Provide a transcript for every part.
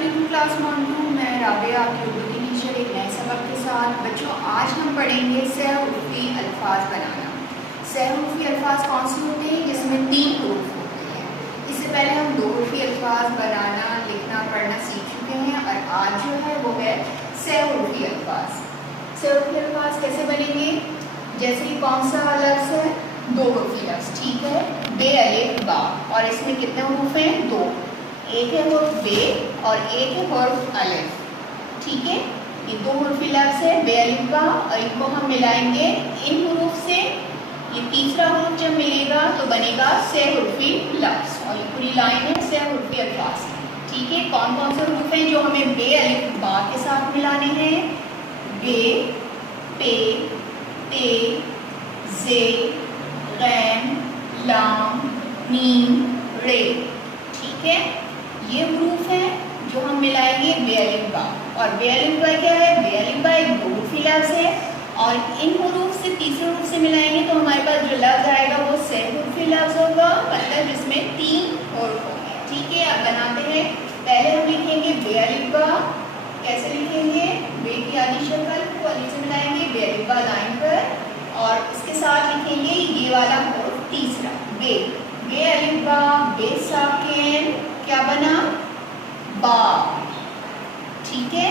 अस्सलामुअलैकुम क्लास मॉन्टू। मैं राबिया आपकी उर्दू की टीचर एक नए सबक के साथ। बच्चों, आज हम पढ़ेंगे सहउर्फी अल्फाज बनाना। सहउर्फी अल्फाज कौन से होते हैं जिसमें 3 हरूफ होते हैं। इससे पहले हम 2 उर्फी अल्फाज बनाना, लिखना, पढ़ना सीख चुके हैं और आज जो है वो है सहउर्फी अल्फाज। सहउर्फी अल्फाज कैसे बनेंगे? जैसे कि कौन सा लफ्ज़ है? 2 उर्फी लफ्ज़, ठीक है। बे अलिफ बा, और इसमें कितने हरूफ हैं? 2। एक है हुर्फ बे और एक है हुर्फ अलिफ, ठीक है। ये 2 हुर्फी लफ्ज़ है बे अलिफ बा, और इनको हम मिलाएंगे इन हुरूफ से। ये तीसरा हुरूफ जब मिलेगा तो बनेगा सहउर्फी लफ्ज़, और ये पूरी लाइन है सहउर्फी अल्फाज, ठीक है। कौन कौन से हुरूफ हैं जो हमें बे अलिफ बा के साथ मिलाने हैं? बे, पे, ते, जे, गैन, लाम, मीम, रे, ठीक है। ये हुरूफ हैं जो हम मिलाएंगे बे अलिफ बा। और बे अलिफ बा क्या है? बे अलिफ बा एक 2 उर्फी लफ्ज़ है, और इन हुरूफ से तीसरे हुरूफ से मिलाएंगे तो हमारे पास जो लफ्ज़ आएगा वो सहउर्फी लफ्ज़ होगा, मतलब जिसमें 3 हुरूफ होंगे, ठीक है। अब बनाते हैं। पहले हम लिखेंगे बे अलिफ बा। कैसे लिखेंगे? बे की आधी शक्ल को अलिफ से मिलाएंगे बे अलिफ बा लाइन पर, और इसके साथ लिखेंगे ये वाला हुरूफ तीसरा बे। बे अलिफ बा, बे साकिन, क्या बना? बा, ठीक है।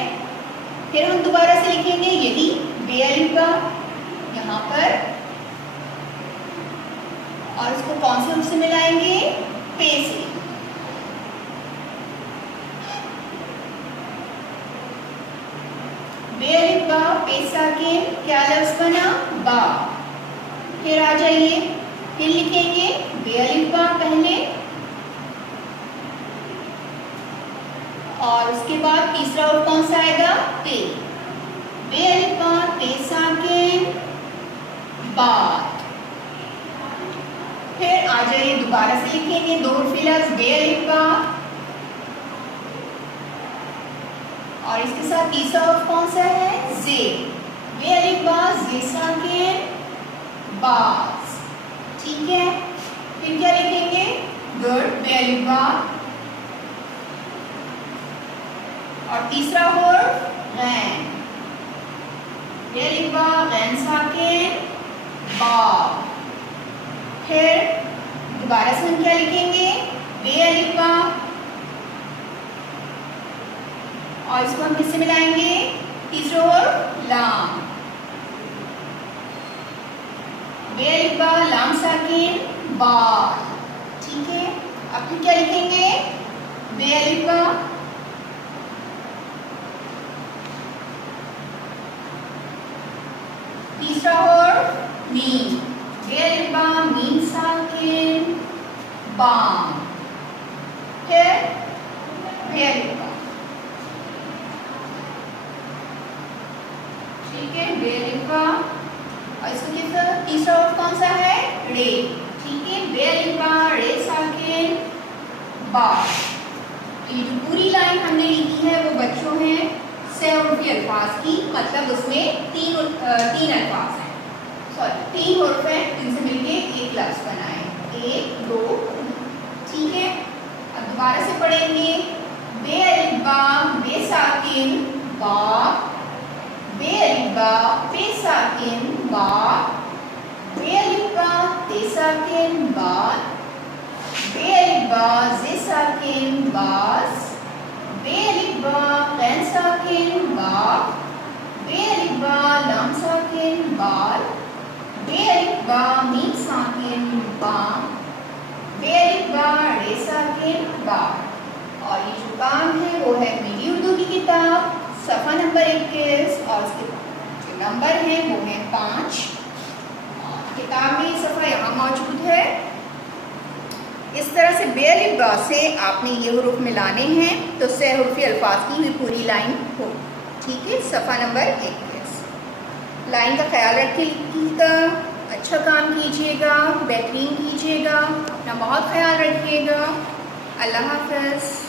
फिर हम दोबारा से लिखेंगे यही बे अलिफ बा यहाँ पर, और इसको कौन से रूप से मिलाएंगे? पे से। बे अलिफ बा, पे साकिन, क्या लफ्ज़ बना? बा। फिर आ जाइए, फिर लिखेंगे बे अलिफ बा पहले, और उसके बाद तीसरा और कौन सा आएगा? ते। बे अलिफ बा, ते साकिन, बात। फिर आ जाइए दोबारा से लिखेंगे 2 उर्फी लफ्ज़ बे अलिफ बा, और इसके साथ तीसरा और कौन सा है? जे। बे अलिफ बा, जे साकिन, बाज, ठीक है। फिर क्या लिखेंगे? गुड, बे अलिफ बा, और तीसरा हुर्फ गैन। बे अलिफ बा, गैन साकिन, बा। फिर दोबारा से हम क्या लिखेंगे? बे अलिफ बा, और इसको हम किससे मिलाएंगे? तीसरा हुर्फ लाम। बे अलिफ बा, लाम साकिन, बा, ठीक है। अब फिर क्या लिखेंगे? बे अलिफ बा, तीसरा हुर्फ मीम। बे अलिफ बा, मीम साकिन, बाम। फिर बे अलिफ बा, ठीक है, बे अलिफ बा, और इसका तीसरा हुर्फ कौन सा है? रे, ठीक है। बे अलिफ बा, रे साकिन, बा। ये जो पूरी लाइन हमने लिखी है वो बच्चों हैं सहउर्फी अल्फाज की, मतलब उसमें 3 अल्फाज हैं, सॉरी 3 हुर्फ हैं जिनसे मिलके एक लफ्ज़ बनाए, 1, 2, ठीक है। अब दोबारा से पढ़ेंगे। बे अलिफ बा, बे साकिन, बा। बे अलिफ बा, पे साकिन, बा। बे अलिफ बा, ते साकिन, बा। बे अलिफ बा, जे साकिन, बास। बे अलिफ बा, गैन साकिन, बा। बे अलिफ बा, लाम साकिन, बाल। बे अलिफ बा, मीम साकिन, बाम। बे अलिफ बा, रे साकिन, बा। और ये जो काम है वो है मेरी उर्दू की किताब, सफ़ा नंबर 21, और उसके जो नंबर हैं वो हैं 5। किताब में ये सफ़ा यहाँ मौजूद है। इस तरह से बे अलिफ बा से आपने ये हुरूफ मिलाने हैं तो सहउर्फी अल्फाज की हुई पूरी लाइन हो, ठीक है। सफ़ा नंबर 21। लाइन का ख्याल रखिएगा, अच्छा काम कीजिएगा, बेहतरीन कीजिएगा, अपना बहुत ख्याल रखिएगा। अल्लाह हाफ़िज़।